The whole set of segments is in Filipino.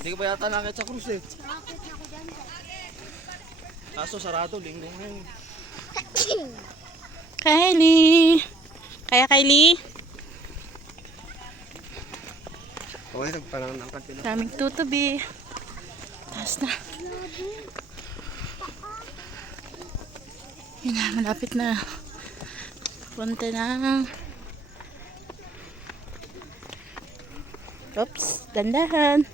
Hindi ko pa yata nakit sa cruise eh. Nakakit na ako dyan. Kaso sarado, linggo ngayon. Kylie! Kaya Kylie? Okay, nagpanang nangkat yun. Daming tutubi. Taas na. Yun na, malapit na. Punta na. Oops, dandahan.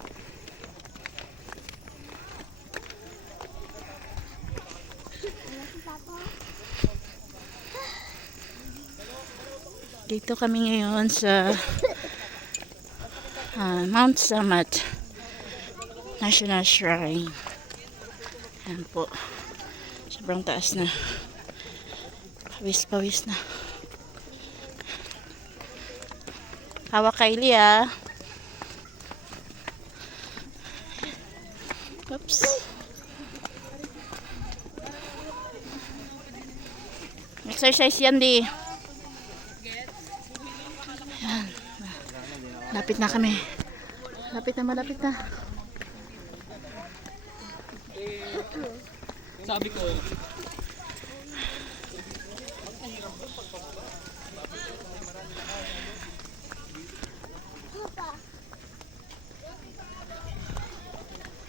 Dito kami ngayon sa Mount Samat National Shrine. Ayan po. Sobrang taas na. Pawis-pawis na. Hawak Kylie ah. Oops. Exercise yan di. Ayan. Lapit na kami. Malapit na. Sabi ko,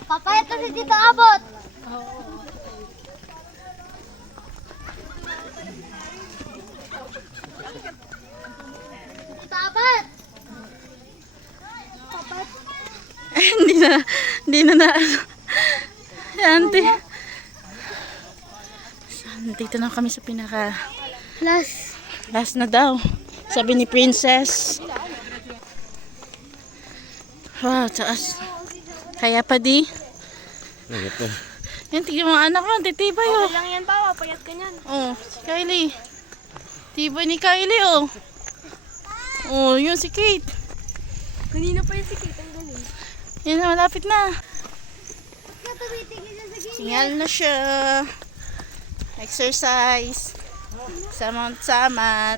Papa, ito si Tito Abot. Tito Abot. Papa. Hindi na. Auntie. Dito na kami sa pinaka last na daw. Sabi ni Princess. Wow, taas. Kaya pa di? Yan, tignan mo anak ko, titibay oh. Lang yan pa, payat ka niyan. Oh, si Kylie. Tibay ni Kylie oh. Oh, yun si Kate. Kanina pa yung si Kate, ang galing. Yan na, malapit na. Kaya tumitigil na sa gilid. Singal na siya. Exercise. Sa Mount Samat.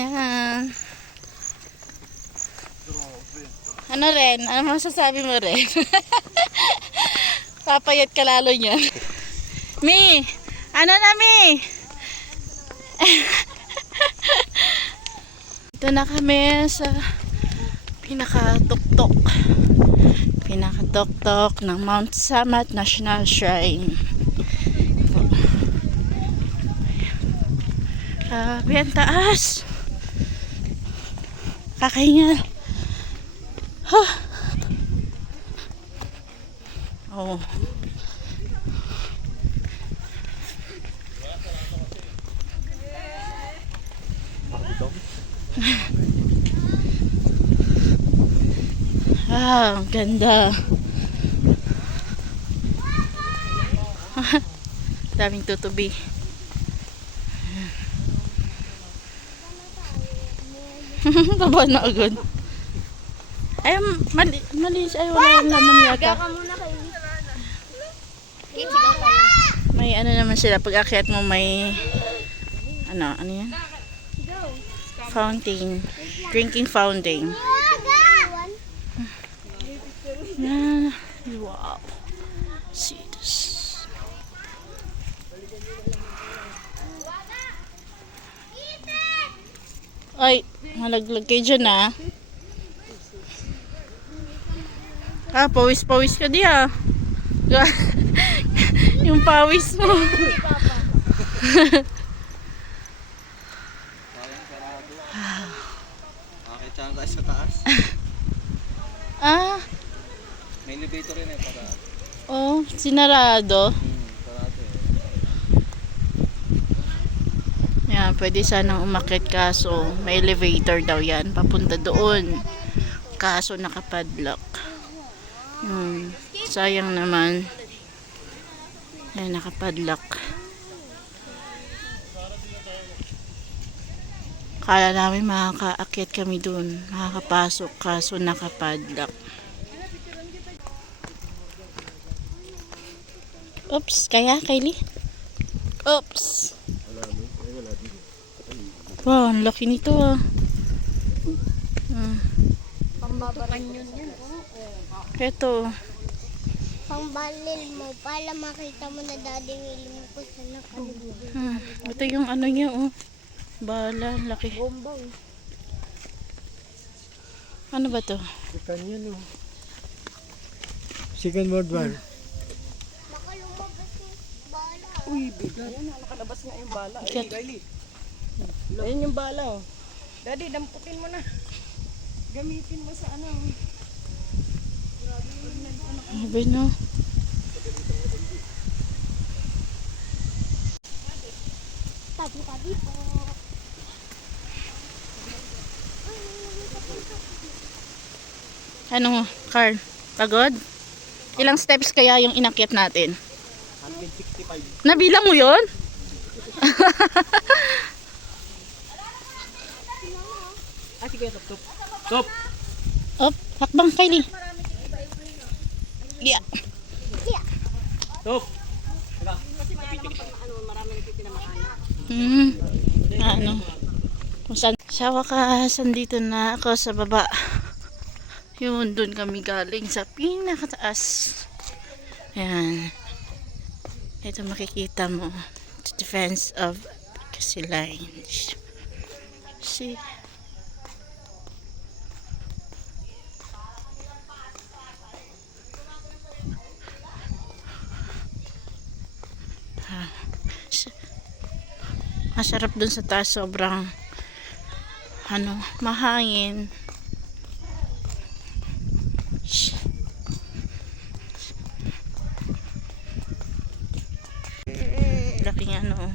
Yan. Ano rin? Ano masasabi mo rin? Papayat ka lalo niyan. Mi! Ano na Mi? Ito na kami sa pinakatuktok ng Mount Samat National Shrine. Grabe ang taas. Kakahingal. Huh. Oh. Ang ganda. Daming tutubi. Baba na agad. Ay, mali. Ay, wala yung laman yata. Ka muna kay Kate, sigaw tayo. May ano naman sila. Pag akyat mo may ano yan? Sigaw. Fountain. Drinking fountain. Yan. Wow. See this. Ay, malaglag kayo dyan ah. Pawis-pawis ka di ah. Yung pawis mo. nakakita na tayo sa taas. May elevator rin eh, para. Oh, sinarado. Sarado eh. Yan, pwede sanang umakyat kaso may elevator daw yan. Papunta doon. Kaso nakapadlock. Sayang naman. Ay, nakapadlock. Kala namin makakaakyat kami dun. Makakapasok kaso nakapadlock. Oops, kaya Kylie? Oops. Wow, ang laki nito ah. Kanyon yan. Ito. Pangbalil mo para makita mo na daddy will mo ko sa nakalugod. Ito yung ano niya, oh. Bala, laki. Bombang. Ano ba to? Ikan yan, oh. Second World War. Baka lumabas yung bala. Uy, bigat. Ayan, nakalabas nga yung bala. Ay, Bigat. Kylie. Ayan yung bala, oh. Daddy, damputin mo na. Gamitin mo sa ano. Sabi no. Tabi-tabi po. Ano, Carl? Pagod? Ilang steps kaya yung inakyat natin? 165. Nabilang mo yun? Ah, sige, top. Top! Op, hakbang Kylie. Yeah. Top! Ano? Kung saan? Sa wakas, andito na ako sa baba. Yun, dun kami galing sa pinakataas. Ayan. Ito makikita mo. The defense of Kasilain. See? Masarap dun sa taas, sobrang ano, mahangin. Laking ano,